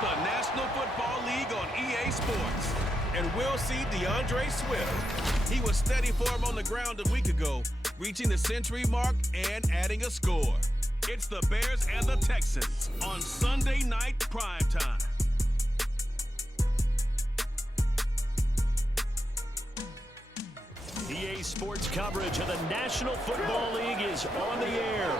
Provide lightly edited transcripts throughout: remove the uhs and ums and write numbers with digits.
the National Football League on EA Sports. And we'll see DeAndre Swift. He was steady for him on the ground a week ago, reaching the century mark and adding a score. It's the Bears and the Texans on Sunday night primetime. EA Sports coverage of the National Football League is on the air.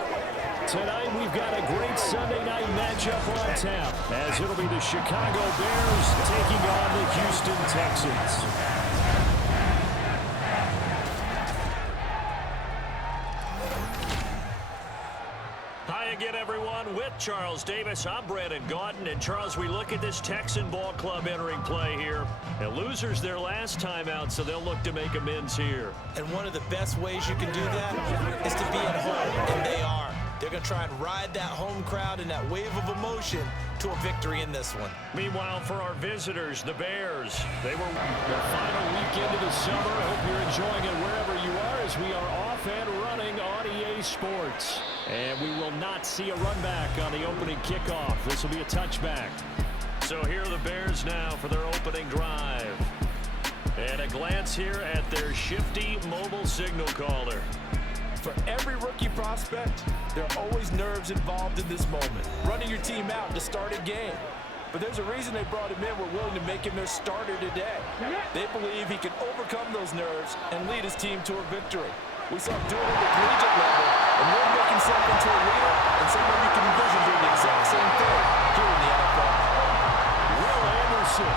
Tonight we've got a great Sunday night matchup on tap, as it'll be the Chicago Bears taking on the Houston Texans. Hi again, everyone. With Charles Davis, I'm Brandon Gaudin. And Charles, we look at this Texan ball club entering play here. And losers their last time out, so they'll look to make amends here. And one of the best ways you can do that is to be at home, and they are. They're going to try and ride that home crowd and that wave of emotion to a victory in this one. Meanwhile, for our visitors, the Bears, they were the final weekend of the summer. I hope you're enjoying it wherever you are, as we are off and running on EA Sports. And we will not see a run back on the opening kickoff. This will be a touchback. So here are the Bears now for their opening drive. And a glance here at their shifty mobile signal caller. For every rookie prospect, there are always nerves involved in this moment. Running your team out to start a game. But there's a reason they brought him in. We're willing to make him their starter today. They believe he can overcome those nerves and lead his team to a victory. We saw him do it at the collegiate level, and we're making something to a leader and someone you can envision doing the exact same thing here in the NFL. Will Anderson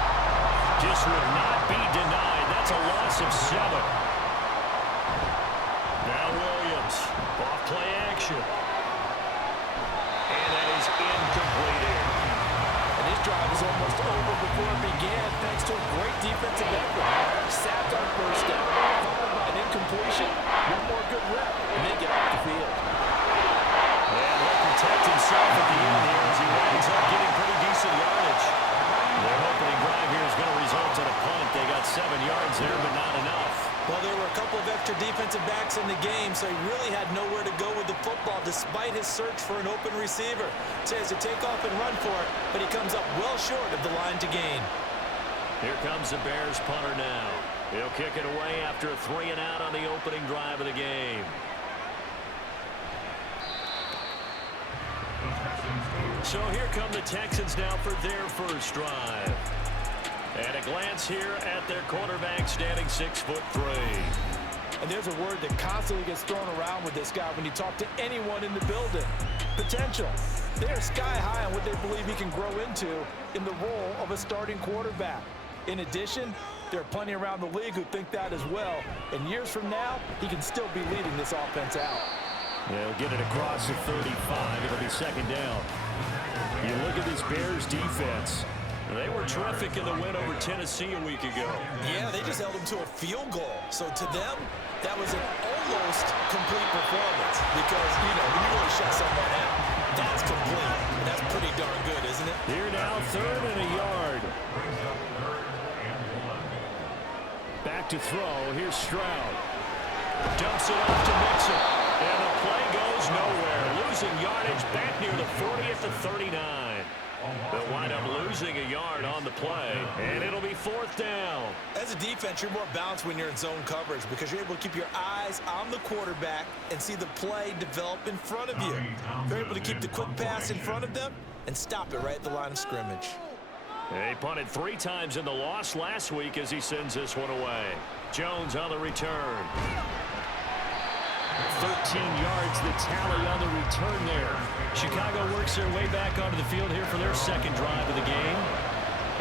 just would not be denied. That's a loss of 7. Now Williams, off play action. And that is incomplete here. And his drive is almost over before it began, thanks to a great defensive effort. Sacked on first down, followed by an incompletion. One more good rep, and they get off the field. And will protect himself at the end here as he winds up getting pretty decent yardage. Their opening drive here is going to result in a punt. They got 7 yards there, but not enough. Well, there were a couple of extra defensive backs in the game, so he really had nowhere to go with the football despite his search for an open receiver. So he has to take off and run for it, but he comes up well short of the line to gain. Here comes the Bears punter now. He'll kick it away after a 3-and-out on the opening drive of the game. So here come the Texans now for their first drive. And a glance here at their quarterback, standing 6'3". And there's a word that constantly gets thrown around with this guy when you talk to anyone in the building. Potential. They are sky high on what they believe he can grow into in the role of a starting quarterback. In addition, there are plenty around the league who think that as well. And years from now, he can still be leading this offense out. They'll get it across the 35. It'll be second down. You look at this Bears defense. They were terrific in the win over Tennessee a week ago. Yeah, they just held him to a field goal. So to them, that was an almost complete performance because, when you really shut someone out, that's complete. And that's pretty darn good, isn't it? Here now, 3rd and a yard. Back to throw. Here's Stroud. Dumps it off to Mixon. And the play goes nowhere. Losing yardage back near the 40 at the 39. They'll wind up losing a yard on the play, and it'll be 4th down. As a defense, you're more balanced when you're in zone coverage because you're able to keep your eyes on the quarterback and see the play develop in front of you. You're able to keep the quick pass in front of them and stop it right at the line of scrimmage. He punted 3 times in the loss last week as he sends this one away. Jones on the return. 13 yards, the tally on the return there. Chicago works their way back onto the field here for their second drive of the game.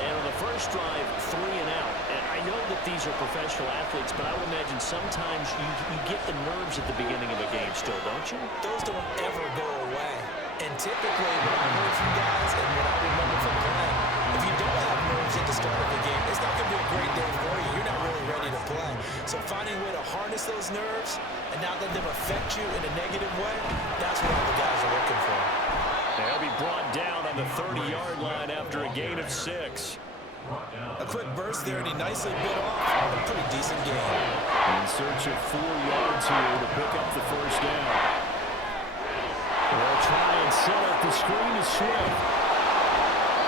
And on the first drive, 3-and-out. And I know that these are professional athletes, but I would imagine sometimes you get the nerves at the beginning of a game still, don't you? Those don't ever go away. And typically, what I heard from guys and what I remember from playing, if you don't have nerves at the start of the game, it's not going to be a great day for you. You're not really ready to play. So finding a way to harness those nerves and not let them affect you in a negative way, that's what all the guys are looking for. They'll be brought down on the 30-yard line after a gain of 6. A quick burst there, and he nicely bit off a pretty decent game. In search of 4 yards here to pick up the first down. They'll try and set up the screen to Swift.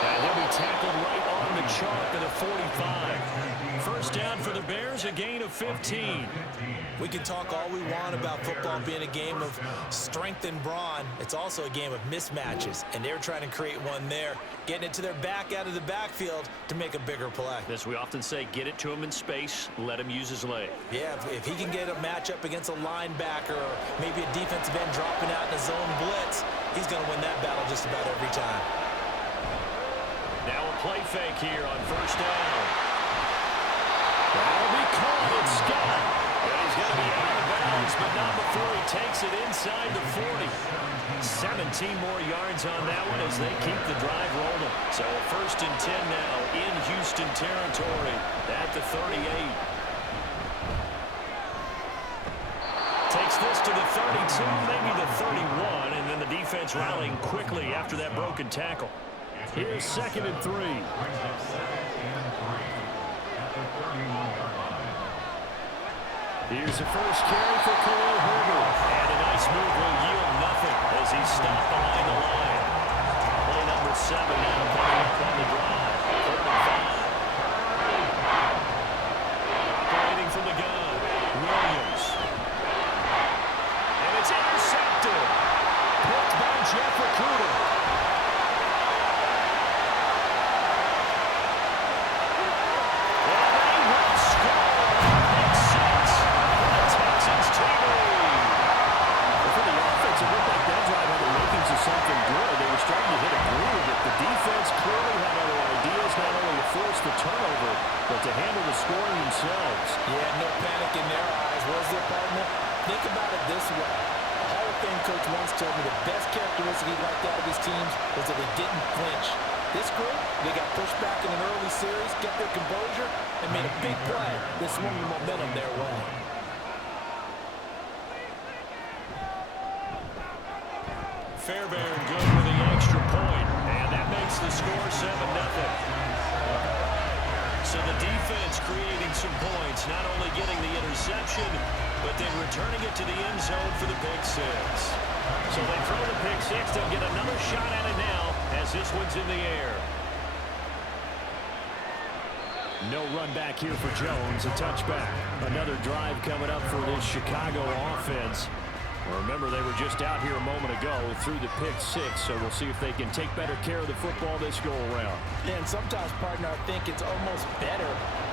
And He'll be tackled right on the chalk at the 45. First down for the Bears, a gain of 15. We can talk all we want about football being a game of strength and brawn. It's also a game of mismatches, and they're trying to create one there, getting it to their back out of the backfield to make a bigger play. As we often say, get it to him in space, let him use his leg. Yeah, if he can get a matchup against a linebacker or maybe a defensive end dropping out in a zone blitz, he's going to win that battle just about every time. Now a play fake here on first down. That'll be caught. It's Scott. And he's going to be out of bounds, but not before he takes it inside the 40. 17 more yards on that one as they keep the drive rolling. So a 1st and 10 now in Houston territory at the 38. Takes this to the 32, maybe the 31, and then the defense rallying quickly after that broken tackle. Here's 2nd and 3. Here's the first carry for Khalil Herbert. And a nice move will yield nothing as he's stopped behind the line. Play number 7 now coming up on the drive. 3rd and 5. Operating from the gun, Williams. And it's intercepted. Picked by Jeff Okudah. Something good. They were starting to hit a groove, but the defense clearly had other ideas, not only to force the turnover, but to handle the scoring themselves. Yeah, no panic in their eyes. Was their partner? Think about it this way. A Hall of Fame coach once told me the best characteristic he liked out of his teams was that they didn't flinch. This group, they got pushed back in an early series, kept their composure, and made a big play that swung the momentum their way. Fairbairn good with the extra point, and that makes the score 7-0. So the defense creating some points, not only getting the interception, but then returning it to the end zone for the pick six. So they throw the pick six, they'll get another shot at it now as this one's in the air. No run back here for Jones, a touchback. Another drive coming up for this Chicago offense. Remember, they were just out here a moment ago through the pick six, so we'll see if they can take better care of the football this go-around. Yeah, and sometimes, partner, I think it's almost better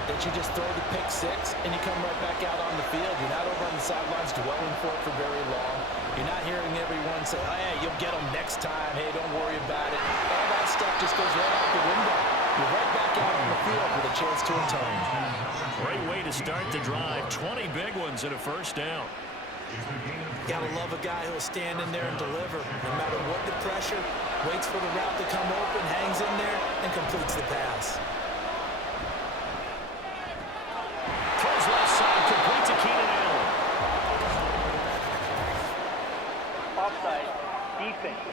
that you just throw the pick six and you come right back out on the field. You're not over on the sidelines dwelling for it for very long. You're not hearing everyone say, oh, hey, you'll get them next time. Hey, don't worry about it. All that stuff just goes right out the window. You're right back out on the field with a chance to atone. Great way to start the drive. 20 big ones and a first down. Gotta love a guy who'll stand in there and deliver. No matter what the pressure, waits for the route to come open, hangs in there, and completes the pass. Throws left side, complete to Keenan Allen. Offside, defense.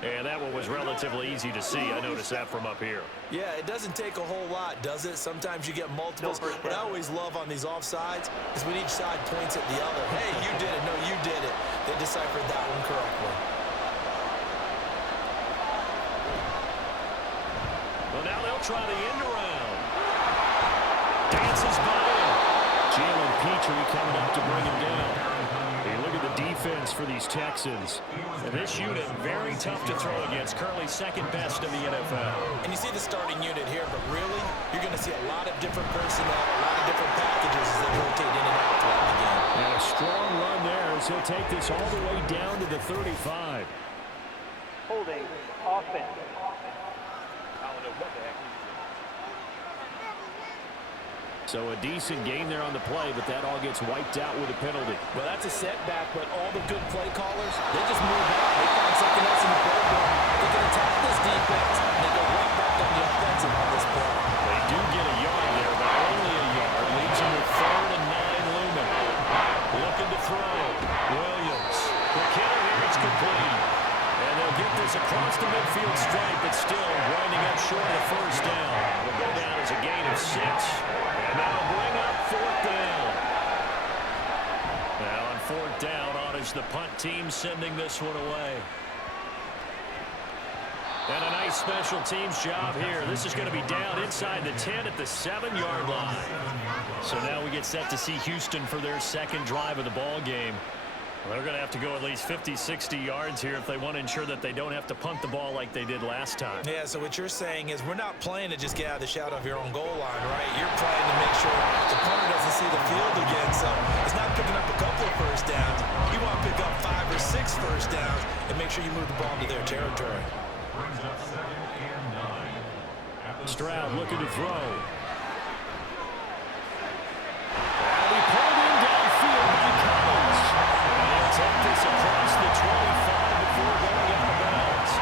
And that one was relatively easy to see. I noticed that from up here. Yeah, it doesn't take a whole lot, does it? Sometimes you get multiples. What I always love on these offsides is when each side points at the other. Hey, you did it. No, you did it. They deciphered that one correctly. Well, now they'll try the end around. Dances by him. Jalen Petrie coming up to bring him down. Hey, look at the defense for these Texans. And this unit, very tough to throw against. Currently second best in the NFL. And you see the starting unit here, but really, you're going to see a lot of different personnel, a lot of different packages as they rotate in and out throughout the game. And a strong run there as he'll take this all the way down to the 35. Holding, offense. So a decent gain there on the play, but that all gets wiped out with a penalty. Well, that's a setback, but all the good play callers, they just move out. They find something else in the program. They can attack this defense, and they go right back on the offensive on this play. They do get a yard there, but only a yard. Leads them to 3rd and 9 looming. Looking to throw. Williams. The kill here, it's complete. And they'll get this across the midfield stripe, but still winding up short of the first down. Will go down as a gain of 6. And that'll bring up 4th down. Now on 4th down, on is the punt team sending this one away. And a nice special teams job here. This is going to be down inside the 10 at the 7-yard line. So now we get set to see Houston for their second drive of the ball game. They're going to have to go at least 50, 60 yards here if they want to ensure that they don't have to punt the ball like they did last time. Yeah, so what you're saying is we're not playing to just get out of the shadow of your own goal line, right? You're playing to make sure the punter doesn't see the field again. So it's not picking up a couple of first downs. You want to pick up 5 or 6 first downs and make sure you move the ball into their territory. Stroud looking to throw. And he pulled in downfield by Collins. And he'll take this across the 25 before going out of bounds.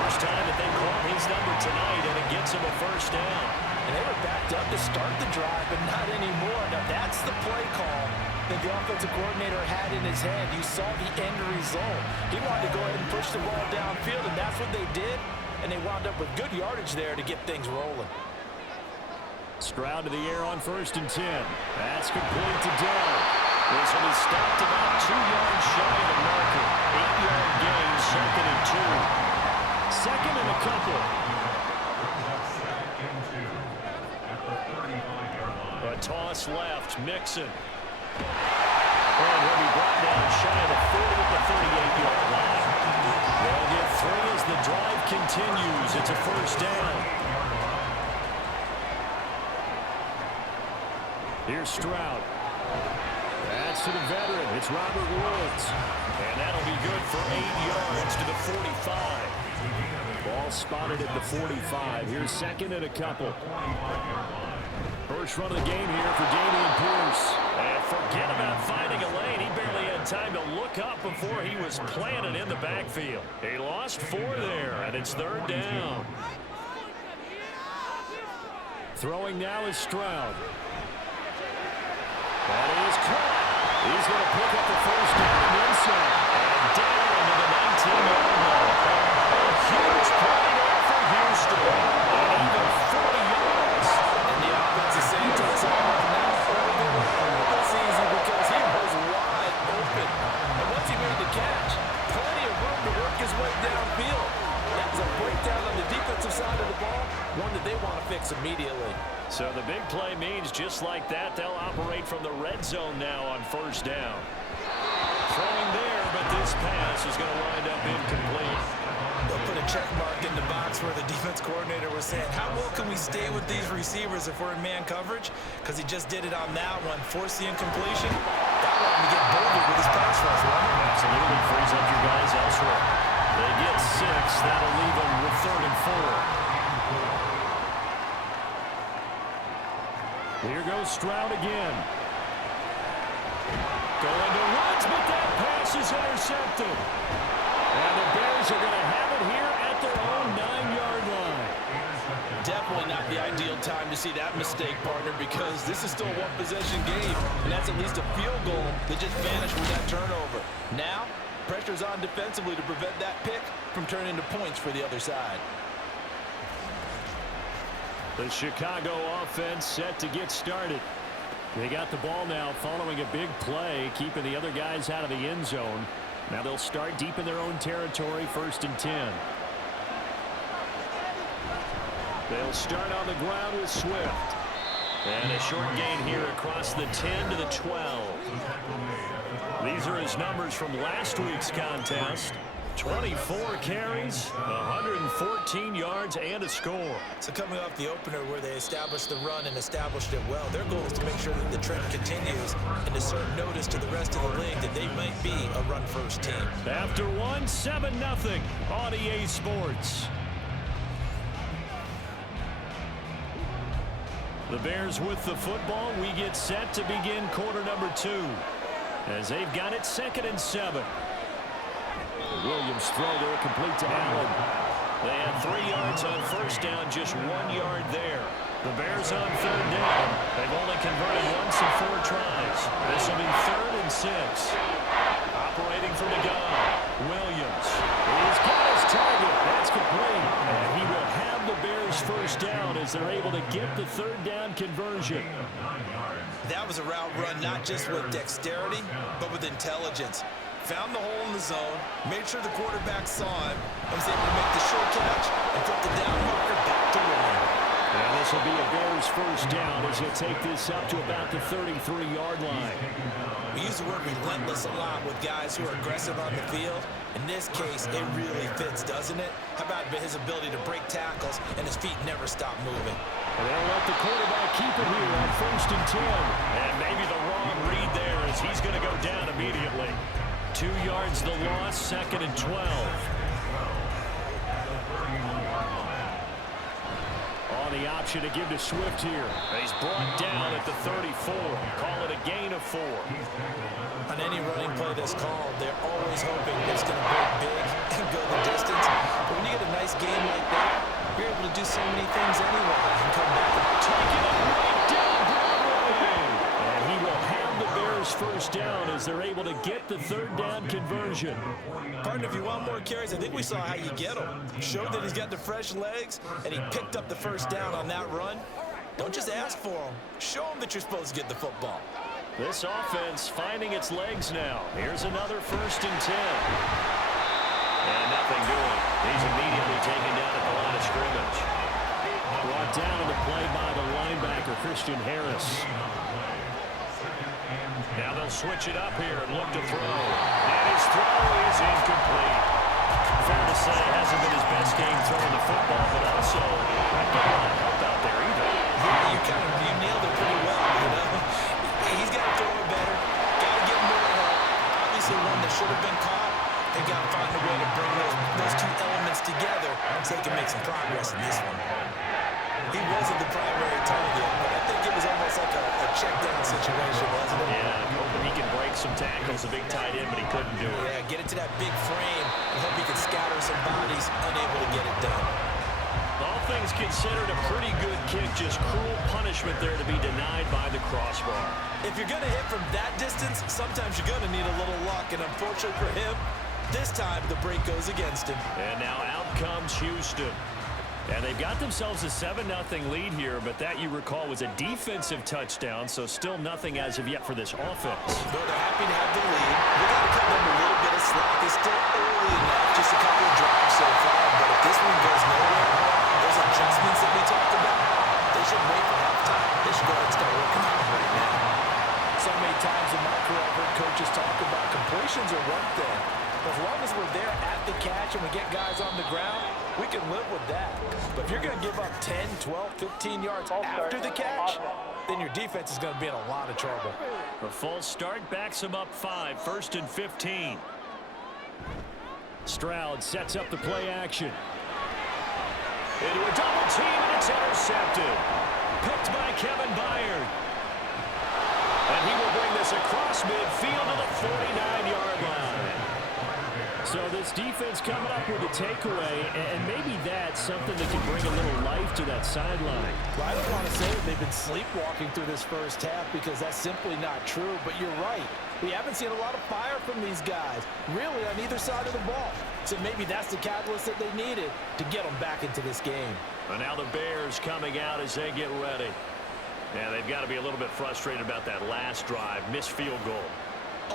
First time that they call his number tonight, and it gets him a first down. And they were backed up to start the drive, but not anymore. Now that's the play call that the offensive coordinator had in his head. You saw the end result. He wanted to go ahead and push the ball downfield, and that's what they did. And they wound up with good yardage there to get things rolling. Stroud to the air on 1st and 10. That's complete to Dell. This one is stopped about 2 yards shy of the marker. 8-yard gain, 2nd and 2. Second and a couple. A toss left, Mixon. And he'll be brought down shy of the 40 at the 38-yard line. They'll get 3 as the drive continues. It's a first down. Here's Stroud. That's to the veteran. It's Robert Woods. And that'll be good for 8 yards to the 45. Ball spotted at the 45. Here's 2nd and a couple. First run of the game here for Dameon Pierce. And forget about finding a lane. He barely had time to look up before he was planted in the backfield. He lost 4 there, and it's 3rd down. Throwing now is Stroud. That is caught. He's going to pick up the first down inside. And down to the 19-yard line. A huge play there for Houston. And even 40 yards. And the offense is saying to us all, now it's easy because he was wide open. And once he made the catch, plenty of room to work his way downfield. That's a breakdown on the defensive side of the ball, one that they want to fix immediately. So the big play means just like that, they'll operate from the red zone now on 1st down. Throwing there, but this pass is going to wind up incomplete. They'll put a check mark in the box where the defense coordinator was saying, how well can we stay with these receivers if we're in man coverage? Because he just did it on that one, force the incompletion. That one to get bolder with his pass rush, right? Absolutely frees up your guys elsewhere. They get 6. That'll leave them with 3rd and 4. Here goes Stroud again. Going to Woods, but that pass is intercepted. And the Bears are going to have it here at their own 9-yard line. Definitely not the ideal time to see that mistake, partner, because this is still a one-possession game, and that's at least a field goal that just vanished with that turnover. Now, pressure's on defensively to prevent that pick from turning into points for the other side. The Chicago offense set to get started. They got the ball now following a big play, keeping the other guys out of the end zone. Now they'll start deep in their own territory, 1st and 10. They'll start on the ground with Swift. And a short gain here across the 10 to the 12. These are his numbers from last week's contest. 24 carries, 114 yards, and a score. So coming off the opener where they established the run and established it well, their goal is to make sure that the trend continues and to serve notice to the rest of the league that they might be a run-first team. After one, 7-0 on EA Sports. The Bears with the football. We get set to begin quarter number 2 as they've got it 2nd and 7. Williams throw there, complete to Allen. They had 3 yards on 1st down, just 1 yard there. The Bears on 3rd down. They've only converted once in 4 tries. This will be 3rd and 6. Operating from the gun, Williams. He's got his target. That's complete. And he will have the Bears 1st down as they're able to get the 3rd down conversion. That was a route run not just with dexterity, but with intelligence. found the hole in the zone, made sure the quarterback saw him, and was able to make the short catch and flip the down marker back to Ryan. And this will be a Bears first down as they take this up to about the 33-yard line. We use the word relentless a lot with guys who are aggressive on the field. In this case, it really fits, doesn't it? How about his ability to break tackles and his feet never stop moving? And they'll let the quarterback keep it here on 1st and 10. And maybe the wrong read there as he's going to go down immediately. 2 yards the loss, 2nd and 12. The option to give to Swift here. He's brought down at the 34. Call it a gain of 4. On any running play that's called, they're always hoping it's going to break big and go the distance. But when you get a nice game like that, you're able to do so many things anyway and come back and taking it right down Broadway. And he will have the Bears first down as they're able to get the 3rd down conversion. Partner, if you want more carries, I think we saw how you get them. Showed that he's got the fresh legs, and he picked up the first down on that run. Don't just ask for them. Show them that you're supposed to get the football. This offense finding its legs now. Here's another 1st and 10. And nothing doing. He's immediately taken down at the line of scrimmage. Brought down in the play by the linebacker, Christian Harris. Now they'll switch it up here and look to throw. And his throw is incomplete. Fair to say, hasn't been his best game throwing the football, but also not getting a lot of help out there either. Yeah, you nailed it pretty well, you know. He's got to throw it better. Got to get more help. Obviously one that should have been caught. They've got to find a way to bring those two elements together so they can make some progress in this one. He wasn't the primary target, but I think it was almost like a check-down situation, wasn't it? Yeah, hoping he can break some tackles, a big tight end, but he couldn't do it. Yeah, get into that big frame and hope he can scatter some bodies, unable to get it done. All things considered, a pretty good kick, just cruel punishment there to be denied by the crossbar. If you're going to hit from that distance, sometimes you're going to need a little luck, and unfortunately for him, this time the break goes against him. And now out comes Houston. And they've got themselves a 7-0 lead here, but that, you recall, was a defensive touchdown, so still nothing as of yet for this offense. Though they're happy to have the lead, we got to cut them a little bit of slack. It's still early enough, just a couple of drives so far, but if this one goes nowhere, those adjustments that we talked about, they should wait for halftime. They should go ahead and start working on them right now. So many times in my career, I've heard coaches talk about completions are one thing. As long as we're there at the catch and we get guys on the ground, we can live with that. But if you're going to give up 10, 12, 15 yards after the catch, then your defense is going to be in a lot of trouble. The false start backs him up 5, 1st and 15. Stroud sets up the play action. Into a double team, and it's intercepted. Picked by Kevin Byard. And he will bring this across midfield to the 49-yard line. So this defense coming up with a takeaway, and maybe that's something that can bring a little life to that sideline. Well, I don't want to say that they've been sleepwalking through this first half because that's simply not true, but you're right. We haven't seen a lot of fire from these guys, really, on either side of the ball. So maybe that's the catalyst that they needed to get them back into this game. And now the Bears coming out as they get ready. Yeah, they've got to be a little bit frustrated about that last drive, missed field goal.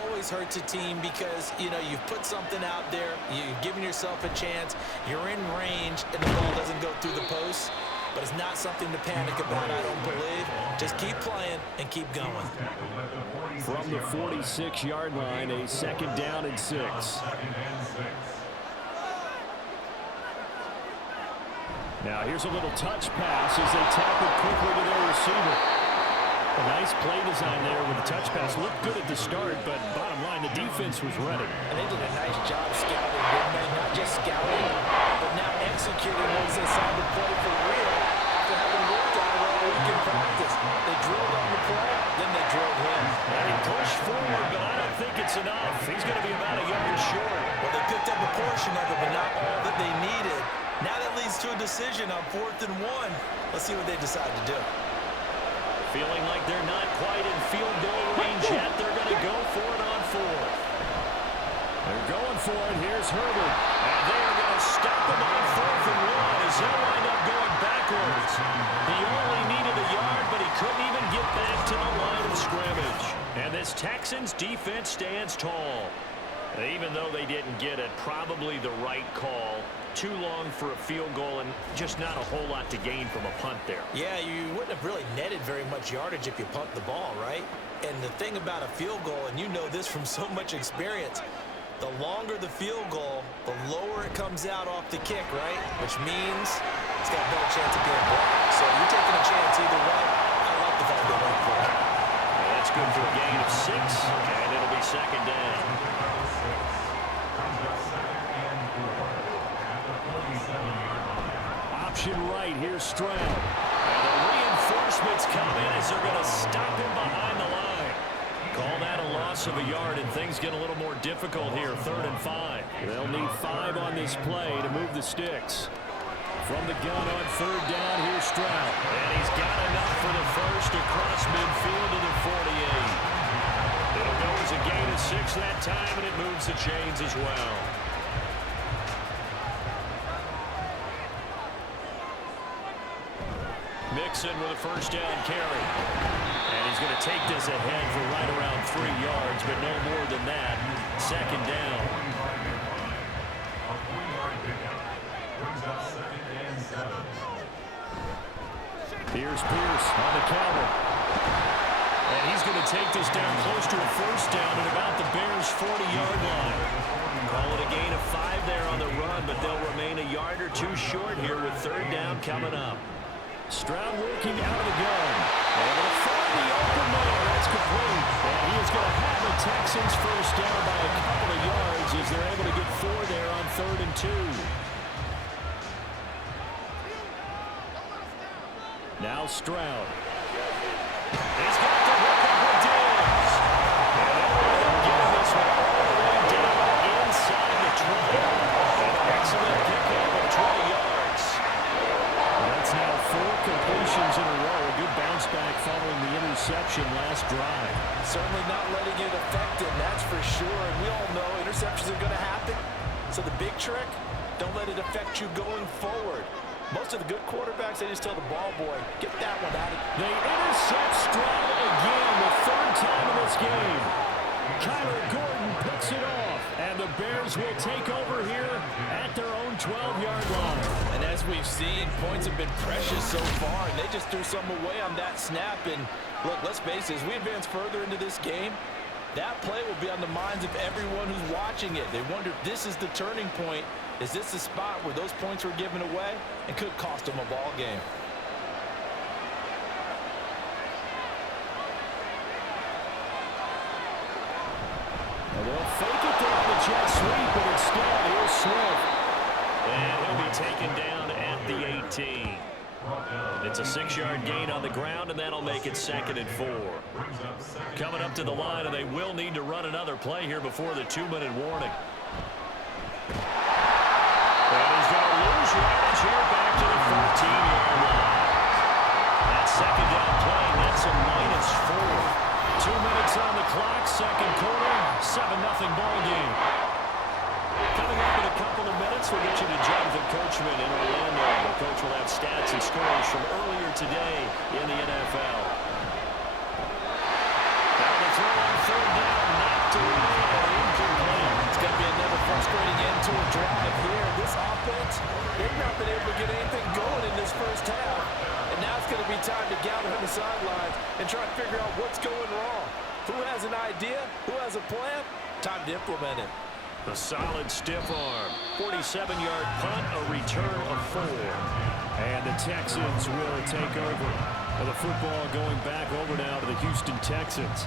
Always hurts a team because, you know, you've put something out there, you've given yourself a chance, you're in range, and the ball doesn't go through the post. But it's not something to panic about, I don't believe. Just keep playing and keep going. From the 46-yard line, a 2nd down and 6. Now here's a little touch pass as they tap it quickly to their receiver. A nice play design there with the touch pass. Looked good at the start, but bottom line, the defense was ready. And they did a nice job scouting, didn't they? Not just scouting, but now executing once they saw the play for real after having worked on it all week in practice. They drilled on the play, then they drilled him. And he pushed forward, but I don't think it's enough. He's going to be about a yard short. Well, they picked up a portion of it, but not all that they needed. Now that leads to a decision on 4th and 1. Let's see what they decide to do. Feeling like they're not quite in field goal range yet. They're going to go for it on 4th. They're going for it. Here's Herbert. And they are going to stop him on 4th and 1 as they'll wind up going backwards. He only needed a yard, but he couldn't even get back to the line of scrimmage. And this Texans defense stands tall. Even though they didn't get it, probably the right call. Too long for a field goal and just not a whole lot to gain from a punt there. Yeah, you wouldn't have really netted very much yardage if you punt the ball, right? And the thing about a field goal, and you know this from so much experience, the longer the field goal, the lower it comes out off the kick, right? Which means it's got a better chance of being blocked. So you're taking a chance either way. I like the fact they went for it. That's good for a gain of 6, and it'll be second down. Option right, here's Stroud. And the reinforcements come in as they're going to stop him behind the line. Call that a loss of a yard, and things get a little more difficult here, 3rd and 5. They'll need 5 on this play to move the sticks. From the gun on 3rd down, here's Stroud. And he's got enough for the first across midfield to the 48. It'll go as a gain of 6 that time, and it moves the chains as well. Mixon with a first down carry. And he's going to take this ahead for right around 3 yards, but no more than that. Second down. Here's Pierce on the counter. And he's going to take this down close to a first down at about the Bears' 40-yard line. Call it a gain of 5 there on the run, but they'll remain a yard or 2 short here with 3rd down coming up. Stroud working out of the gun. Able to find the open man. That's complete. And he is going to have the Texans first down by a couple of yards as they're able to get 4 there on 3rd and 2. Now Stroud. He's got the hook up with Diggs. And getting this one all the way down inside the 20. An excellent pickup of 20 yards. That's now 4 completions in a row. A good bounce back following the interception last drive. Certainly not letting it affect him, that's for sure. And we all know interceptions are going to happen. So the big trick, don't let it affect you going forward. Most of the good quarterbacks, they just tell the ball boy, get that one out of it. They intercept Stroud again, the 3rd time in this game. Kyler Gordon picks it off, and the Bears will take over here at their own 12-yard line. And as we've seen, points have been precious so far, and they just threw some away on that snap. And look, let's face it, as we advance further into this game, that play will be on the minds of everyone who's watching it. They wonder if this is the turning point. Is this the spot where those points were given away and could cost them a ball game? And they'll fake it there on the jet sweep, but instead here's Swift. And he'll be taken down at the 18. It's a 6-yard gain on the ground, and that'll make it 2nd and 4. Coming up to the line, and they will need to run another play here before the 2-minute warning. And he's going to lose yardage here back to the 14-yard line. That second down play, that's a -4. 2 minutes on the clock, 2nd quarter, 7-0 ball game. Coming up in a couple of minutes, we'll get you to Jonathan Coachman in Orlando. The coach will have stats and scores from earlier today in the NFL. Now the throw on 3rd down, knocked away or incomplete. It's going to be another frustrating end to a drive here. This offense, they've not been able to get anything going in this first half. And now it's going to be time to gather on the sidelines and try to figure out what's going wrong. Who has an idea? Who has a plan? Time to implement it. A solid stiff arm. 47-yard punt, a return of 4. And the Texans will take over. The football going back over now to the Houston Texans.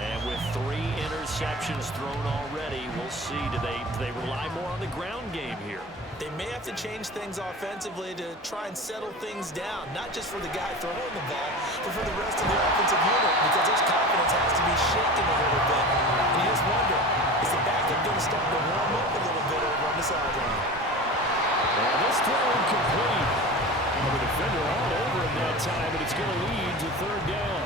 And with 3 interceptions thrown already, we'll see. Do they rely more on the ground game here? They may have to change things offensively to try and settle things down, not just for the guy throwing the ball, but for the rest of the offensive unit, because his confidence has to be shaken a little bit. And you just wonder, is the backup going to start to warm up a little bit over on the sideline? And this throw incomplete. The defender all over him that time, but it's going to lead to 3rd down.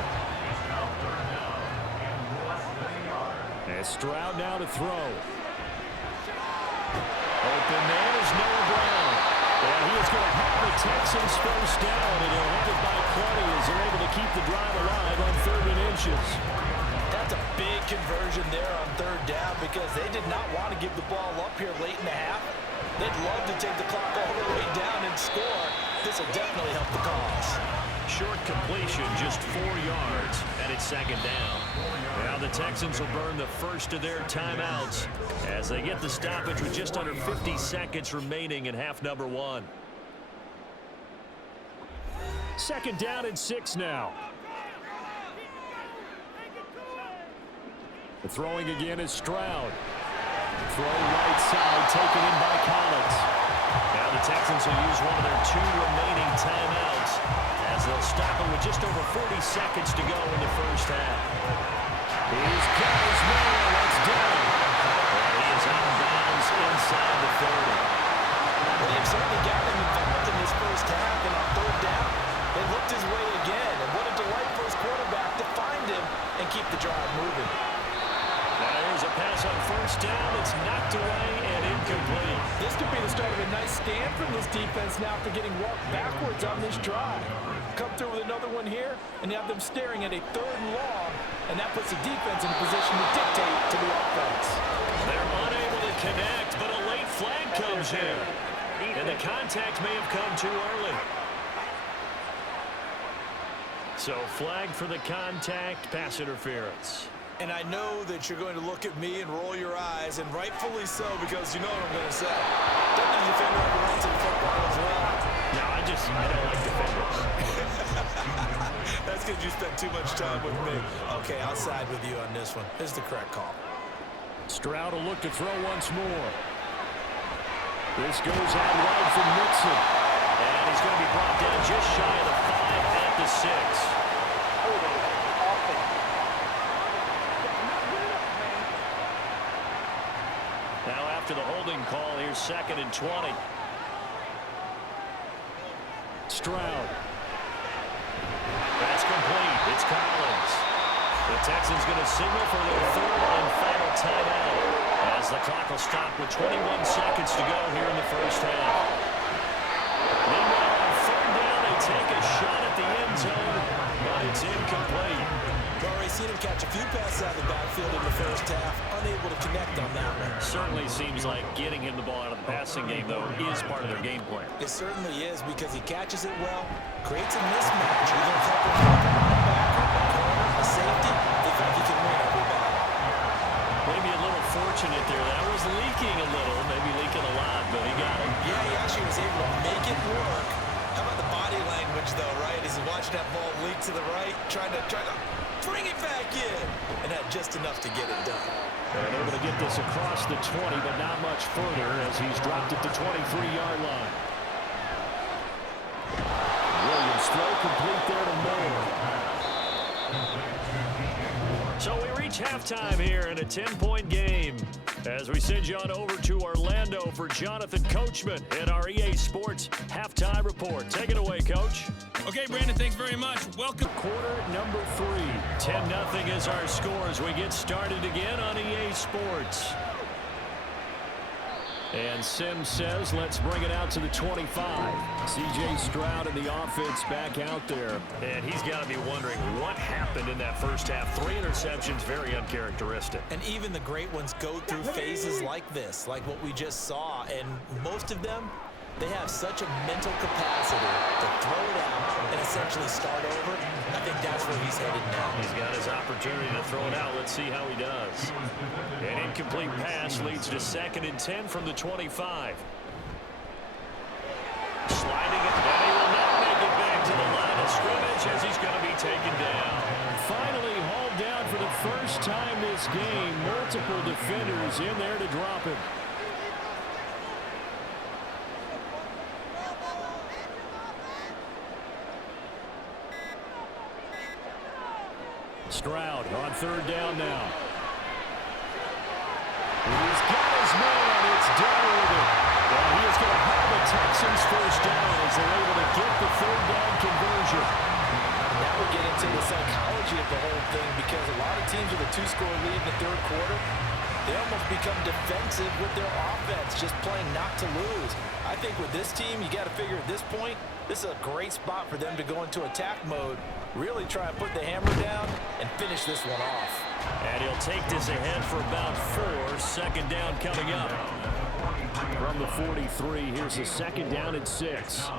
And Stroud now to throw. Open man is Noah Brown. And he is going to have the Texans first down, and he'll have it by plenty as they're able to keep the drive alive on 3rd and inches. That's Just a big conversion there on third down because they did not want to give the ball up here late in the half. They'd love to take the clock all the way down and score. This will definitely help the cause. Short completion, just 4 yards, and it's second down. Now the Texans will burn the first of their timeouts as they get the stoppage with just under 50 seconds remaining in half number 1. Second down and 6 now. The throwing again is Stroud. Throw right side, taken in by Collins. Now the Texans will use one of their 2 remaining timeouts as they'll stop him with just over 40 seconds to go in the first half. He's got his man. That's down. And he is out of bounds inside the 30. Well, they've certainly got him involved in this first half, and on third down, they looked his way again. And what a delight for his quarterback to find him and keep the drive moving. Now here's a pass on first down. It's knocked away and incomplete. This could be the start of a nice stand from this defense now after getting walked backwards on this drive. Come through with another one here and have them staring at a 3rd and long, and that puts the defense in a position to dictate to the offense. They're unable to connect, but a late flag comes in. And the contact may have come too early. So flag for the contact, pass interference. And I know that you're going to look at me and roll your eyes, and rightfully so, because you know what I'm going to say. Doesn't the defender have a right to the football as well? No, I don't like defenders. That's because you spent too much time with me. Okay, I'll side with you on this one. This is the correct call. Stroud will look to throw once more. This goes out wide for Mixon. And he's going to be brought down just shy of the 5 at the 6. Now after the holding call, here's 2nd and 20. Stroud. That's complete. It's Collins. The Texans going to signal for their 3rd and final timeout as the clock will stop with 21 seconds to go here in the first half. Meanwhile, on 3rd down, they take a shot at the end zone, but it's incomplete. We've already seen him catch a few passes out of the backfield in the first half, unable to connect on that one. Certainly seems like getting him the ball out of the passing game, though, is part of their game plan. It certainly is because he catches it well, creates a mismatch, even a couple of linebacker, a corner, a safety. They think he can win every battle. Maybe a little fortunate there. That was leaking a little, maybe leaking a lot, but he got it. Yeah, he actually was able to make it work. How about the body language, though, right? As he watched that ball leak to the right, trying to bring it back in, and had just enough to get it done. And able to get this across the 20, but not much further as he's dropped at the 23-yard line. Williams throw complete there to Moore. So we reach halftime here in a 10-point game as we send you on over to Orlando for Jonathan Coachman at our EA Sports Halftime Report. Take it away, Coach. Okay, Brandon, thanks very much. Welcome. Quarter number 3. 10-0 is our score as we get started again on EA Sports. And Sim says, let's bring it out to the 25. C.J. Stroud and the offense back out there. And he's got to be wondering what happened in that first half. 3 interceptions, very uncharacteristic. And even the great ones go through phases like this, like what we just saw. And most of them, they have such a mental capacity to throw it out and essentially start over. I think that's where he's headed now. He's got his opportunity to throw it out. Let's see how he does. An incomplete pass leads to 2nd and 10 from the 25. Sliding it, and he will not make it back to the line of scrimmage as he's going to be taken down. Finally hauled down for the first time this game. Multiple defenders in there to drop him. Stroud on 3rd down now. He's got his man. It's done with it. And he is going to have the Texans first down as they're able to get the 3rd down conversion. Now we get into the psychology of the whole thing because a lot of teams with a 2-score lead in the 3rd quarter, they almost become defensive with their offense, just playing not to lose. I think with this team, you got to figure at this point, this is a great spot for them to go into attack mode, really try and put the hammer down and finish this one off. And he'll take this ahead for about 4. Second down coming up. From the 43, here's a second down and 6.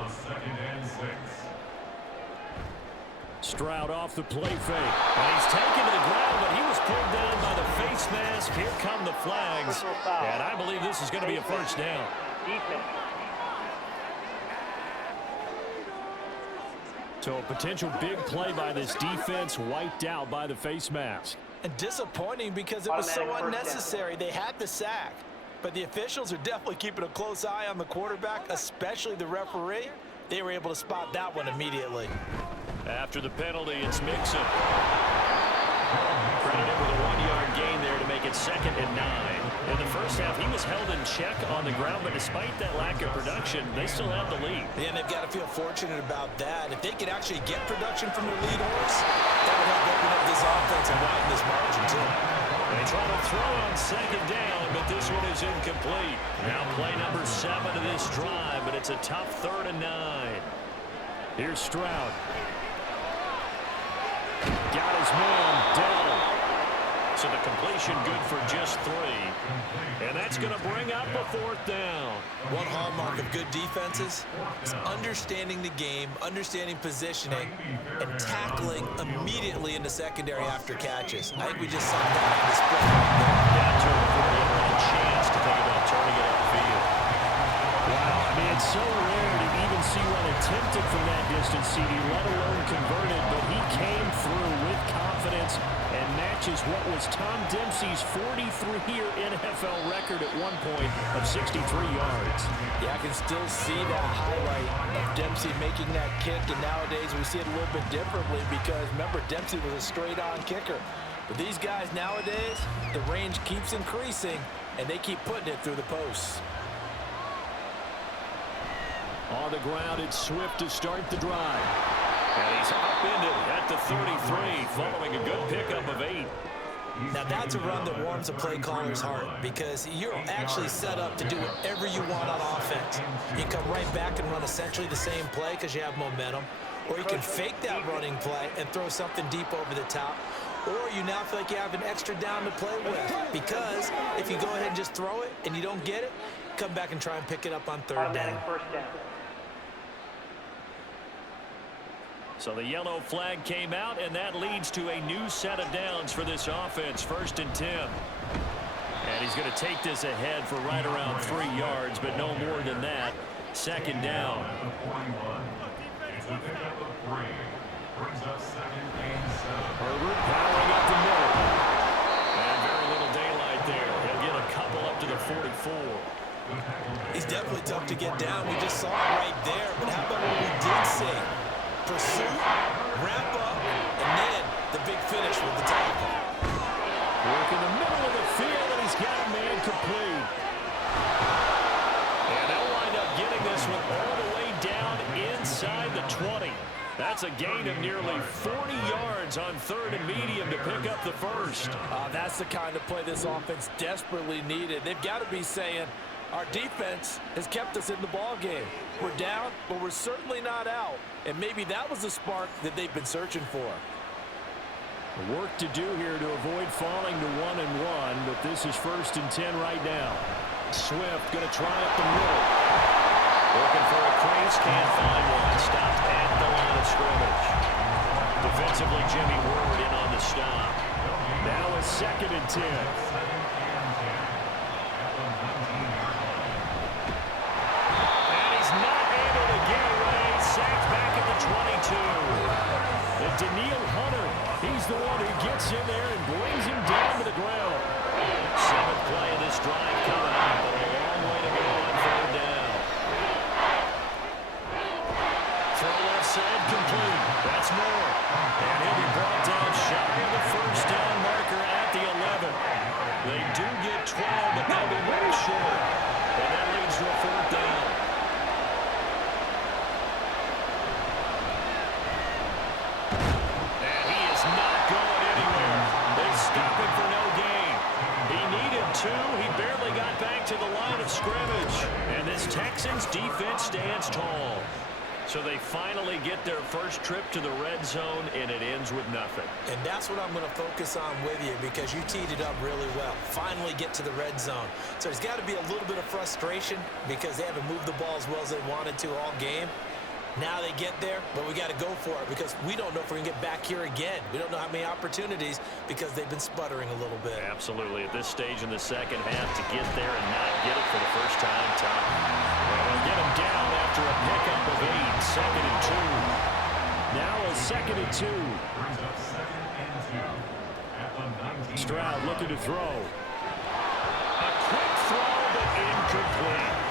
Stroud off the play fake. And he's taken to the ground, but he was pulled down by the face mask. Here come the flags. And I believe this is going to be a first down. Defense. So a potential big play by this defense, wiped out by the face mask. And disappointing because it was so unnecessary. They had the sack. But the officials are definitely keeping a close eye on the quarterback, especially the referee. They were able to spot that one immediately. After the penalty, it's Mixon. Credited with a 1-yard gain there to make it 2nd and 9. In the first half, he was held in check on the ground, but despite that lack of production, they still have the lead. Yeah, and they've got to feel fortunate about that. If they could actually get production from their lead horse, that would help open up this offense and widen this margin, too. They try to throw on 2nd down, but this one is incomplete. Now play number 7 of this drive, but it's a tough 3rd and 9. Here's Stroud. Got his man down. So the completion good for just 3. And that's going to bring up a 4th down. One hallmark of good defenses is understanding the game, understanding positioning, and tackling immediately in the secondary after catches. I think we just saw that on display right there. That turn before he ever had a chance to think about turning it upfield. Wow, I mean, it's so rare to even see one attempted from that distance, CD, let alone converted, but he came through with confidence and matches what was Tom Dempsey's 43-year NFL record at one point of 63 yards. Yeah, I can still see that highlight of Dempsey making that kick, and nowadays we see it a little bit differently because, remember, Dempsey was a straight-on kicker. But these guys nowadays, the range keeps increasing, and they keep putting it through the posts. On the ground, it's Swift to start the drive. And he's upended at the 33, following a good pickup of 8. Now that's a run that warms a play caller's heart because you're actually set up to do whatever you want on offense. You can come right back and run essentially the same play because you have momentum, or you can fake that running play and throw something deep over the top, or you now feel like you have an extra down to play with because if you go ahead and just throw it and you don't get it, come back and try and pick it up on 3rd down. First down. So the yellow flag came out, and that leads to a new set of downs for this offense, 1st and 10. And he's going to take this ahead for right around 3 yards, but no more than that. 2nd down. Herbert powering up the middle. And very little daylight there. He'll get a couple up to the 44. He's definitely tough to get down. We just saw it right there, but how about what we did see? Pursuit, wrap up, and then the big finish with the tackle. Work in the middle of the field, and he's got a man complete. And they'll wind up getting this one all the way down inside the 20. That's a gain of nearly 40 yards on 3rd and medium to pick up the 1st. That's the kind of play this offense desperately needed. They've got to be saying, our defense has kept us in the ball game. We're down, but we're certainly not out. And maybe that was the spark that they've been searching for. Work to do here to avoid falling to 1-1, but this is 1st and 10 right now. Swift going to try up the middle. Looking for a crease, can't find one. Stopped at the line of scrimmage. Defensively, Jimmy Ward in on the stop. Now a 2nd and 10. Daniil Hunter, he's the one who gets in there and brings him down to the ground. 7th play of this drive coming up, but a long way to go on 3rd down. Throw left side complete. That's more. And he'll be brought down shy of the 1st down marker at the 11. They do get 12, but they'll be well short. And that leads to a 4th down. He barely got back to the line of scrimmage. And this Texans defense stands tall. So they finally get their first trip to the red zone, and it ends with nothing. And that's what I'm going to focus on with you, because you teed it up really well. Finally get to the red zone. So there's got to be a little bit of frustration because they haven't moved the ball as well as they wanted to all game. Now they get there, but we got to go for it because we don't know if we're going to get back here again. We don't know how many opportunities because they've been sputtering a little bit. Absolutely. At this stage in the second half, to get there and not get it for the first time, tough. Well, they'll get him down after a pickup of 8, 2nd and 2. Now a 2nd and 2. Stroud looking to throw. A quick throw, but incomplete.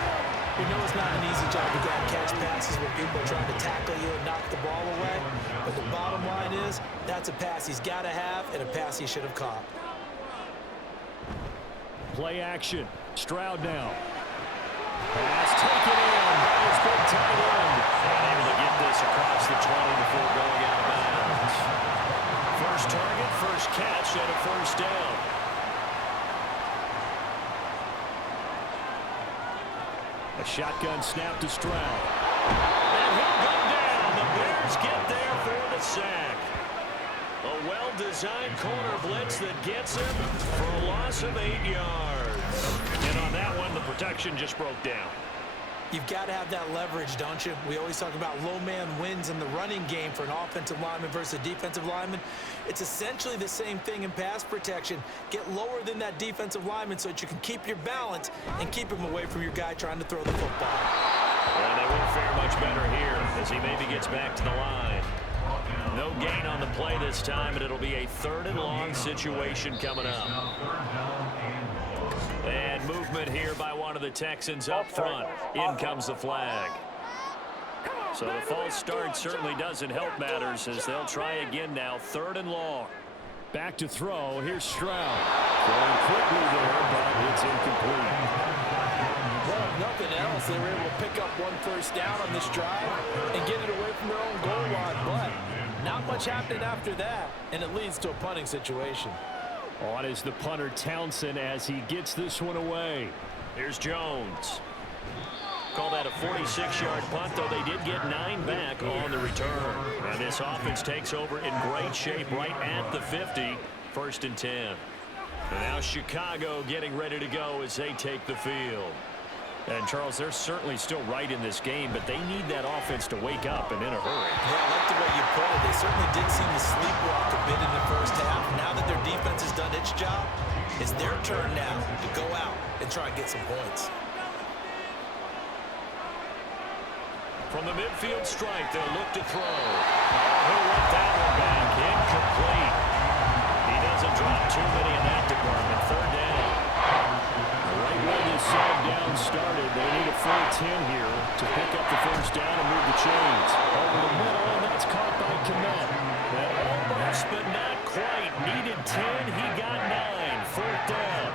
We know it's not an easy job to grab catch passes when people are trying to tackle you and knock the ball away. But the bottom line is, that's a pass he's got to have and a pass he should have caught. Play action. Stroud now. Pass taken in by his big tight end. And able to get this across the 20 before going out of bounds. First target, first catch, and a first down. A shotgun snap to Stroud. And he'll go down. The Bears get there for the sack. A well-designed corner blitz that gets him for a loss of 8 yards. And on that one, the protection just broke down. You've got to have that leverage, don't you? We always talk about low man wins in the running game for an offensive lineman versus a defensive lineman. It's essentially the same thing in pass protection. Get lower than that defensive lineman so that you can keep your balance and keep him away from your guy trying to throw the football. Well, they won't fare much better here as he maybe gets back to the line. No gain on the play this time, but it'll be a 3rd and long situation coming up. And movement here by one of the Texans up front. In comes the flag. So the false start certainly doesn't help matters as they'll try again now. 3rd and long. Back to throw. Here's Stroud. Throwing quickly there, but it's incomplete. Well, if nothing else, they were able to pick up 1 first down on this drive and get it away from their own goal line. But not much happened after that, and it leads to a punting situation. On is the punter Townsend as he gets this one away. Here's Jones. Call that a 46-yard punt, though they did get 9 back on the return. And this offense takes over in great shape right at the 50. 1st and 10. And now Chicago getting ready to go as they take the field. And, Charles, they're certainly still right in this game, but they need that offense to wake up and in a hurry. Yeah, I like the way you put it. They certainly did seem to sleepwalk a bit in the first half. Now that their defense has done its job, it's their turn now to go out and try and get some points. From the midfield strike, they'll look to throw. He'll let that one back. Incomplete. He doesn't drop too many in that department. 3rd down. Right where this second down started, they need a full 10 here to pick up the first down and move the chains. Over the middle, and that's caught by Kmet. That almost, but not quite. Needed 10, he got 9. 4th down.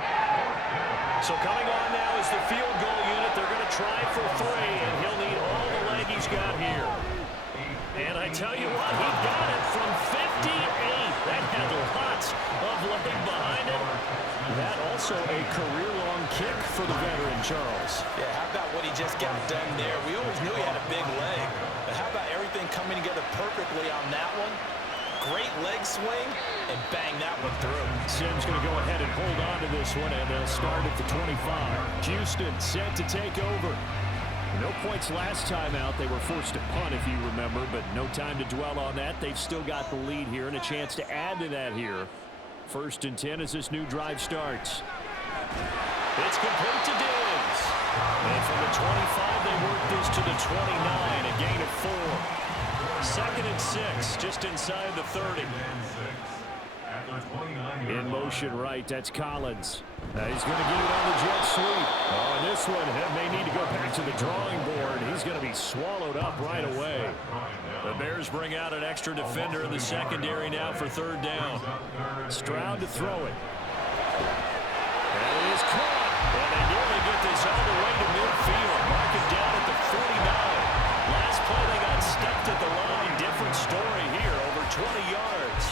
So coming on now is the field goal unit. They're going to try for 3, and he'll need all the leg he's got here. And I tell you what, he got it from 58. That had lots of leg behind it. That also a career-long kick for the veteran, Charles. Yeah, how about what he just got done there? We always knew he had a big leg. But how about everything coming together perfectly on that one? Great leg swing, and bang that one through. Simms going to go ahead and hold on to this one, and they'll start at the 25. Houston set to take over. No points last time out. They were forced to punt, if you remember, but no time to dwell on that. They've still got the lead here and a chance to add to that here. 1st and 10 as this new drive starts. It's complete to Diggs. And from the 25, they work this to the 29, a gain of 4. 2nd and 6, just inside the 30. In motion right, that's Collins. He's going to get it on the jet sweep. Oh, and this one may need to go back to the drawing board. He's going to be swallowed up right away. The Bears bring out an extra defender in the secondary now for 3rd down. Stroud to throw it. And it is caught. And they nearly get this all the way to midfield. Mark it down at the 49. Last play they got stuffed at the line. Different story here, over 20 yards.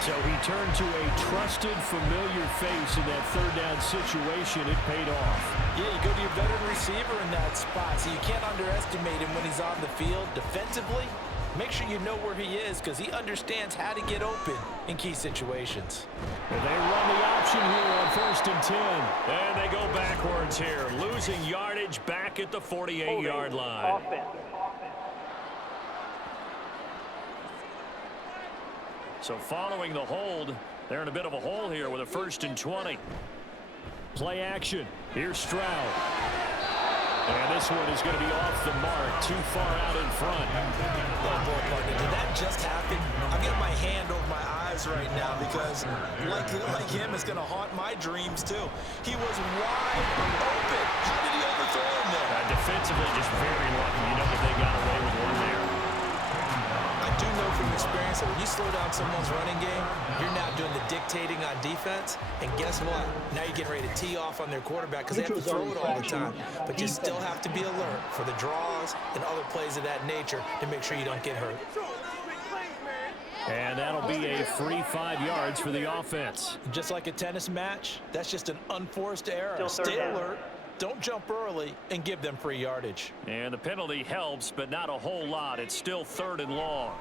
So he turned to a trusted, familiar face in that third down situation. It paid off. Yeah, you go to your veteran receiver in that spot, so you can't underestimate him when he's on the field. Defensively, make sure you know where he is because he understands how to get open in key situations. And they run the option here on 1st and 10. And they go backwards here, losing yardage back at the 48-yard line. Offense. So following the hold, they're in a bit of a hole here with a 1st and 20. Play action. Here's Stroud. And this one is going to be off the mark, too far out in front. Oh, boy, partner, did that just happen? I've got my hand over my eyes right now because, like him, it's going to haunt my dreams, too. He was wide open. How did he overthrow him there? Defensively, just very lucky. You know that they got away with one there. I do know from experience that when you slow down someone's running game, you're now doing the dictating on defense. And guess what? Now you're getting ready to tee off on their quarterback because they have to throw it all the time. But you still have to be alert for the draws and other plays of that nature to make sure you don't get hurt. And that'll be a free 5 yards for the offense. Just like a tennis match, that's just an unforced error. Still Stay third down. alert, don't jump early, and give them free yardage. And the penalty helps, but not a whole lot. It's still 3rd and long.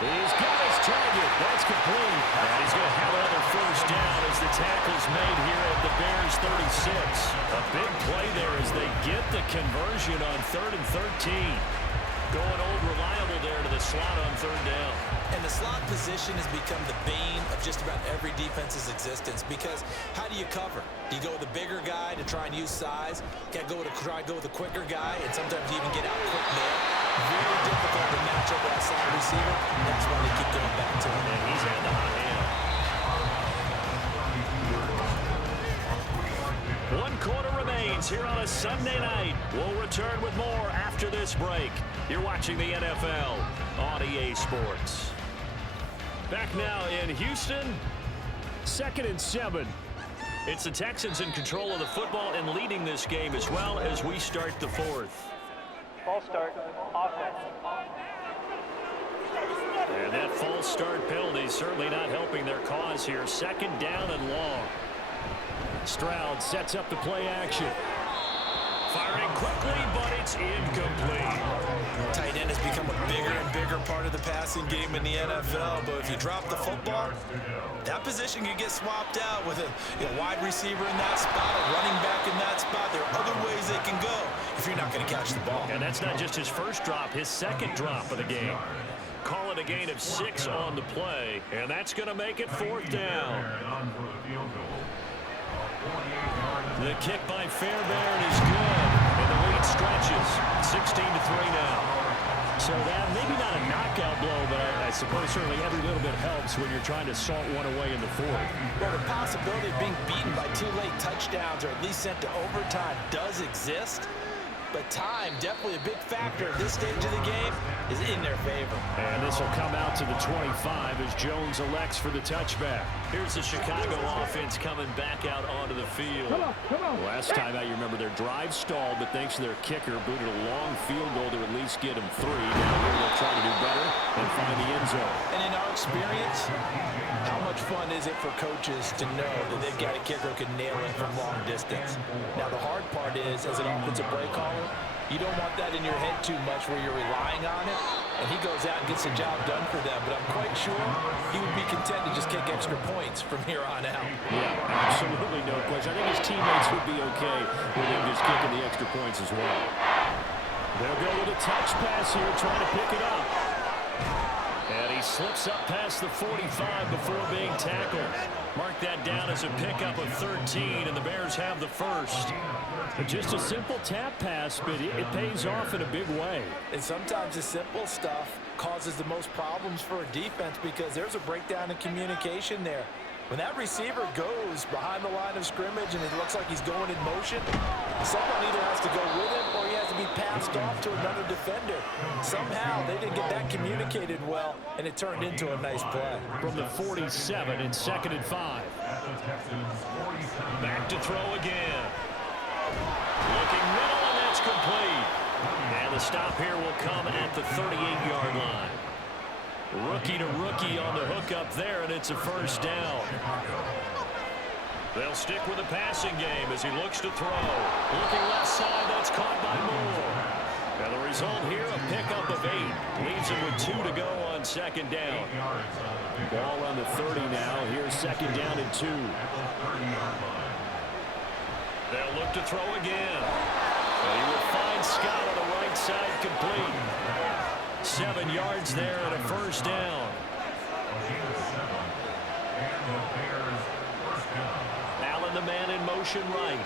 He's got his target. That's complete. And he's going to have another 1st down as the tackle's made here at the Bears 36. A big play there as they get the conversion on 3rd and 13. Going old reliable there to the slot on 3rd down. And the slot position has become the bane of just about every defense's existence because how do you cover? Do you go with the bigger guy to try and use size? Got to try to go with the quicker guy, and sometimes you even get out quick there. Very difficult to match up with that slot receiver. That's why they keep going back to him. And he's had the hot hand. 1 quarter remains here on a Sunday night. We'll return with more after this break. You're watching the NFL on EA Sports. Back now in Houston, 2nd and 7. It's the Texans in control of the football and leading this game as well as we start the 4th. False start. Offense. And that false start penalty certainly not helping their cause here. 2nd down and long. Stroud sets up the play action. Firing quickly, but it's incomplete. Tight end has become a bigger and bigger part of the passing game in the NFL, but if you drop the football, that position can get swapped out with a wide receiver in that spot, a running back in that spot. There are other ways they can go if you're not going to catch the ball. And that's not just his 1st drop, his 2nd drop of the game. Call it a gain of 6 on the play, and that's going to make it 4th down. The kick by Fairbairn is good, and the lead stretches. 16-3 now. So that maybe not a knockout blow, but I suppose certainly every little bit helps when you're trying to salt one away in the 4th. Well, the possibility of being beaten by 2 late touchdowns or at least sent to overtime does exist. But time, definitely a big factor at this stage of the game, is in their favor. And this will come out to the 25 as Jones elects for the touchback. Here's the Chicago offense coming back out onto the field. Last time out, you remember their drive stalled, but thanks to their kicker, booted a long field goal to at least get them 3. Now here they'll try to do better and find the end zone. And in our experience, how much fun is it for coaches to know that they've got a kicker who can nail it from long distance? Now, the hard part is, as an offensive play caller, you don't want that in your head too much where you're relying on it, and he goes out and gets the job done for them. But I'm quite sure he would be content to just kick extra points from here on out. Yeah, absolutely no question. I think his teammates would be okay with him just kicking the extra points as well. They'll go with a touch pass here, trying to pick it up. And he slips up past the 45 before being tackled. Mark that down as a pickup of 13, and the Bears have the 1st. Just a simple tap pass, but it pays off in a big way. And sometimes the simple stuff causes the most problems for a defense because there's a breakdown in communication there. When that receiver goes behind the line of scrimmage and it looks like he's going in motion, someone either has to go with him or he has to be passed off to another defender. Somehow they didn't get that communicated well, and it turned into a nice play. From the 47 in 2nd and 5. Back to throw again. Looking middle, and that's complete. And the stop here will come at the 38-yard line. Rookie to rookie on the hookup there, and it's a first down. They'll stick with the passing game as he looks to throw. Looking left side, that's caught by Moore. And the result here, a pickup of 8. Leaves him with 2 to go on second down. Ball on the 30 now. Here's second down and 2. They'll look to throw again. And he will find Scott on the right side, complete. 7 yards there and a first down. Allen, the man in motion right.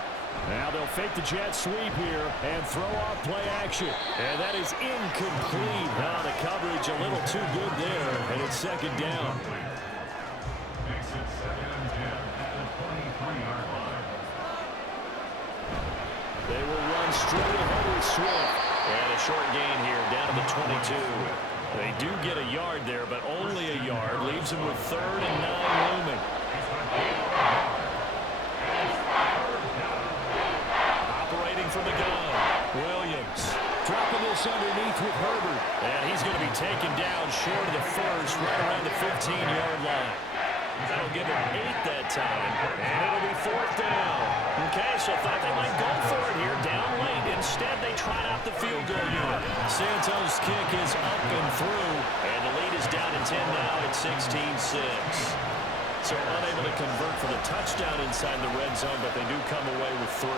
Now they'll fake the jet sweep here and throw off play action. And that is incomplete. Now the coverage a little too good there, and it's second down. They will run straight ahead with Swift. And a short gain here down to the 22. They do get a yard there, but only a yard. Leaves them with 3rd and 9 looming. Operating from the gun, Williams. Dropping this underneath with Herbert. And he's going to be taken down short of the first, right around the 15-yard line. That'll give him 8 that time. And it'll be 4th down. Okay, so thought they might go for it here, down late. Instead, they tried out the field goal unit. Santos' kick is up and through, and the lead is down to 10 now at 16-6. So unable to convert for the touchdown inside the red zone, but they do come away with 3.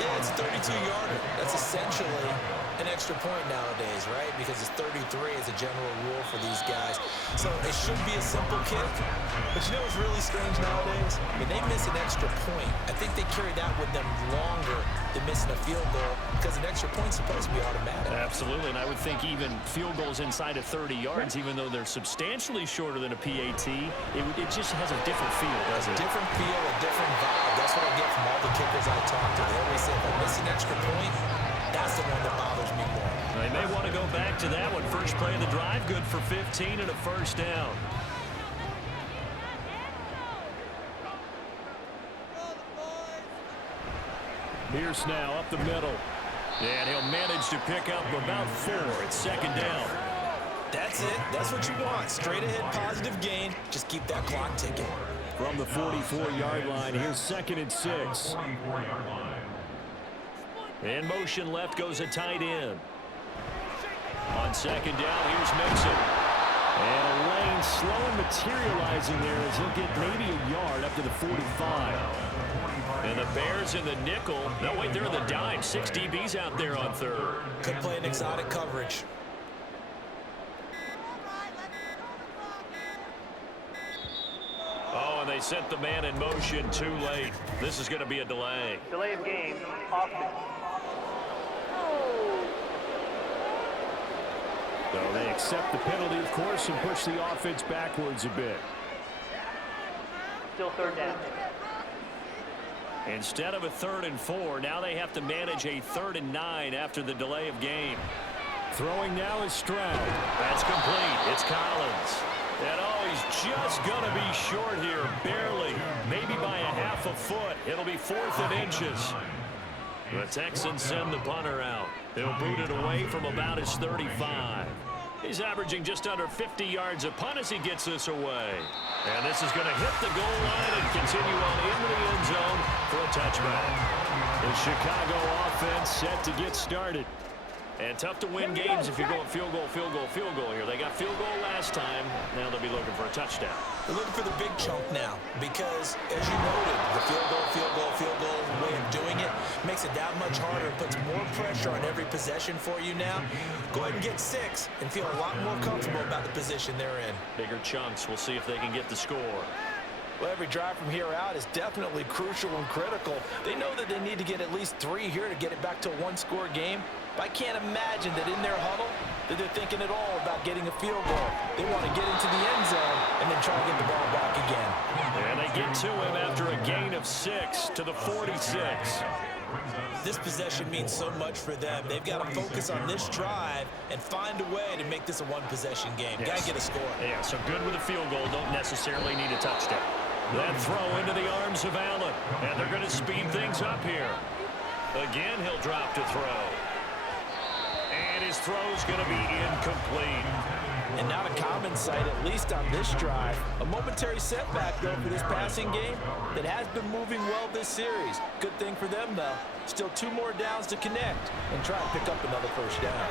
Yeah, it's a 32-yarder. That's essentially an extra point nowadays, right? Because it's 33 as a general rule for these guys. So it should be a simple kick. But you know what's really strange nowadays? When they miss an extra point, I think they carry that with them longer than missing a field goal because an extra point's supposed to be automatic. Absolutely, and I would think even field goals inside of 30 yards, even though they're substantially shorter than a PAT, it just has a different feel, doesn't it? A different feel, a different vibe. That's what I get from all the kickers I talk to. They always say, if I miss an extra point, that's the one that bothers me more. They may want to go back to that one. First play of the drive, good for 15 and a first down. Pierce now up the middle. And he'll manage to pick up about 4. It's second down. That's it. That's what you want. Straight ahead positive gain. Just keep that clock ticking. From the 44-yard line, here's 2nd and 6. In motion left goes a tight end. On second down, here's Mixon. And a lane slow materializing there as he'll get maybe a yard up to the 45. And the Bears in the nickel. No, wait, they're in the dime. 6 DBs out there on 3rd. Could play an exotic coverage. Oh, and they sent the man in motion too late. This is going to be a delay. Delay of game, offense. So they accept the penalty, of course, and push the offense backwards a bit. Still 3rd down. Instead of a 3rd and 4, now they have to manage a 3rd and 9 after the delay of game. Throwing now is Stroud. That's complete. It's Collins. And oh, he's just going to be short here, barely. Maybe by a half a foot. It'll be 4th and inches. The Texans send the punter out. He'll boot it away from about his 35. He's averaging just under 50 yards a punt as he gets this away. And this is going to hit the goal line and continue on into the end zone for a touchback. The Chicago offense set to get started. And tough to win games if you're going field goal, field goal, field goal here. They got field goal last time. Now they'll be looking for a touchdown. They're looking for the big chunk now because, as you noted, the field goal way of doing it makes it that much harder. It puts more pressure on every possession for you now. Go ahead and get 6 and feel a lot more comfortable about the position they're in. Bigger chunks. We'll see if they can get the score. Well, every drive from here out is definitely crucial and critical. They know that they need to get at least 3 here to get it back to a one-score game. But I can't imagine that in their huddle that they're thinking at all about getting a field goal. They want to get into the end zone and then try to get the ball back again. And they get to him after a gain of 6 to the 46. This possession means so much for them. They've got to focus on this drive and find a way to make this a one-possession game. Yes. Got to get a score. Yeah, so good with a field goal. Don't necessarily need a touchdown. That throw into the arms of Allen. And they're going to speed things up here. Again, he'll drop to throw. And And his throw's going to be incomplete. And not a common sight, at least on this drive. A momentary setback, though, for this passing game that has been moving well this series. Good thing for them, though. Still 2 more downs to connect and try and pick up another first down.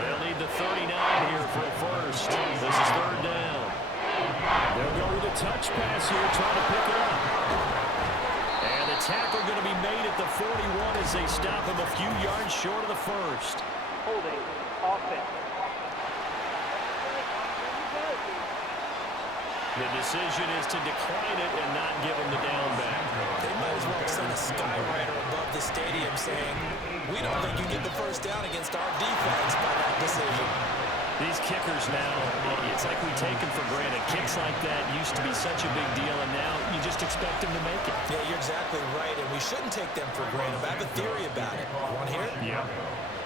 They'll need the 39 here for a first. This is 3rd down. They'll go with a touch pass here, trying to pick it up. And the tackle going to be made at the 41 as they stop him a few yards short of the first. Holding offense. The decision is to decline it and not give him the down back. They might as well send a skywriter above the stadium saying, we don't think you get the first down against our defense by that decision. These kickers now, it's like we take them for granted. Kicks like that used to be such a big deal, and now you just expect them to make it. Yeah, you're exactly right, and we shouldn't take them for granted. But I have a theory about it. You want to hear it? Yeah.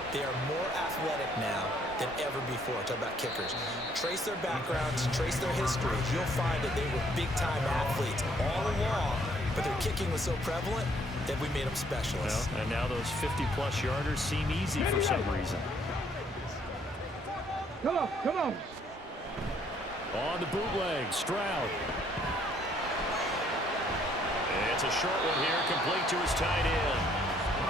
They are more athletic now than ever before. Talk about kickers. Trace their backgrounds, trace their history. You'll find that they were big-time athletes all along, but their kicking was so prevalent that we made them specialists. Well, and now those 50-plus yarders seem easy for some reason. Come on, come on. On the bootleg, Stroud. It's a short one here, complete to his tight end.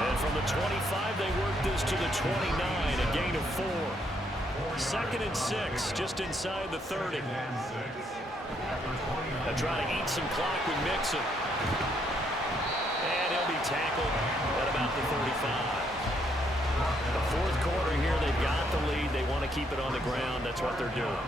And from the 25, they work this to the 29, a gain of 4. 2nd and 6, just inside the 30. They'll try to eat some clock with Mixon. And he'll be tackled at about the 35. The 4th quarter here, they've got the lead. They want to keep it on the ground. That's what they're doing.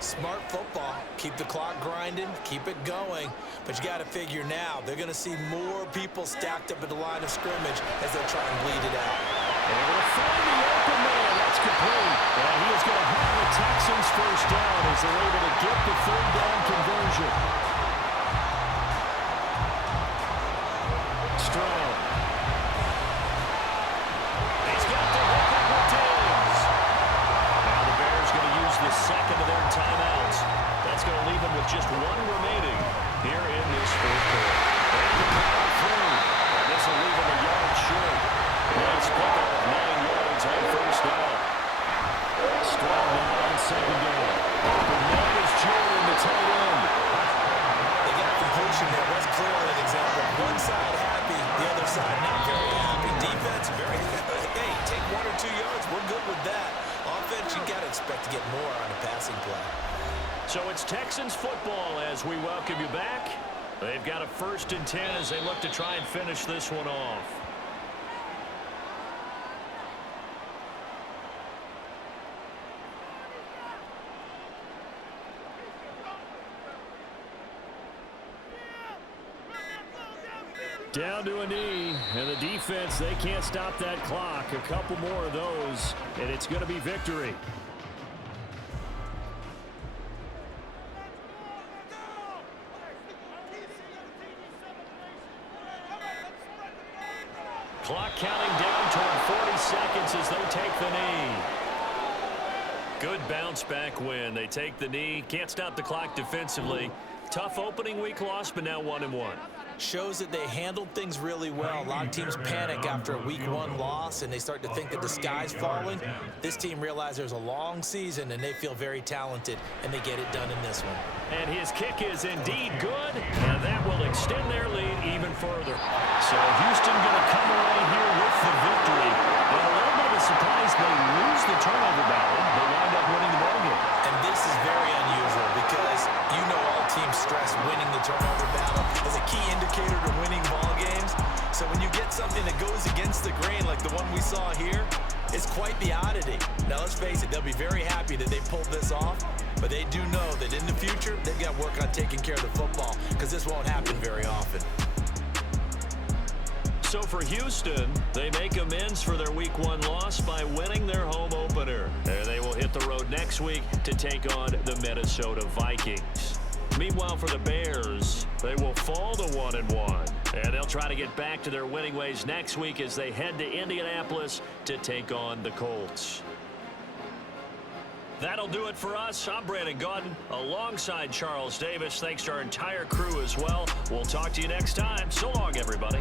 Smart football. Keep the clock grinding, keep it going. But you got to figure now, they're going to see more people stacked up at the line of scrimmage as they try and bleed it out. And they're going to find the open man. That's complete. And he is going to have the Texans first down as they're able to get the 3rd down conversion. Stroud. He's got the hook up with Diggs. Now the Bears going to use the 2nd of their timeouts. That's going to leave them with just 1 remaining here in this 4th quarter. And the power through. And this will leave them a yard short. Nice pickup of 9 yards on first down. Stroud now on 2nd down. Marcus Jordan, the tight end. They got completion there. That's clearly an example. One side happy, the other side not very happy. Defense, very hey, take 1 or 2 yards. We're good with that. Offense, you got to expect to get more on a passing play. So it's Texans football as we welcome you back. They've got a 1st and 10 as they look to try and finish this one off. Down to a knee, and the defense, they can't stop that clock. A couple more of those, and it's going to be victory. Clock counting down toward 40 seconds as they take the knee. Good bounce back win. They take the knee. Can't stop the clock defensively. Tough opening week loss, but now 1-1. Shows that they handled things really well. A lot of teams panic after a week 1 loss, and they start to think that the sky's falling. This team realizes there's a long season, and they feel very talented, and they get it done in this one. And his kick is indeed good, and that will extend their lead even further. So Houston going to come away here with the victory. And a little bit of a surprise, they lose the turnover battle, but wind up winning the ball game. And this is very unusual because you know all teams stress winning the turnover battle as a key indicator to winning ball games. So when you get something that goes against the grain like the one we saw here, it's quite the oddity. Now let's face it, they'll be very happy that they pulled this off, but they do know that in the future they've got to work on taking care of the football because this won't happen very often. So for Houston, they make amends for their Week 1 loss by winning their home opener. And they will hit the road next week to take on the Minnesota Vikings. Meanwhile, for the Bears, they will fall to 1-1. And they'll try to get back to their winning ways next week as they head to Indianapolis to take on the Colts. That'll do it for us. I'm Brandon Gaudin alongside Charles Davis. Thanks to our entire crew as well. We'll talk to you next time. So long, everybody.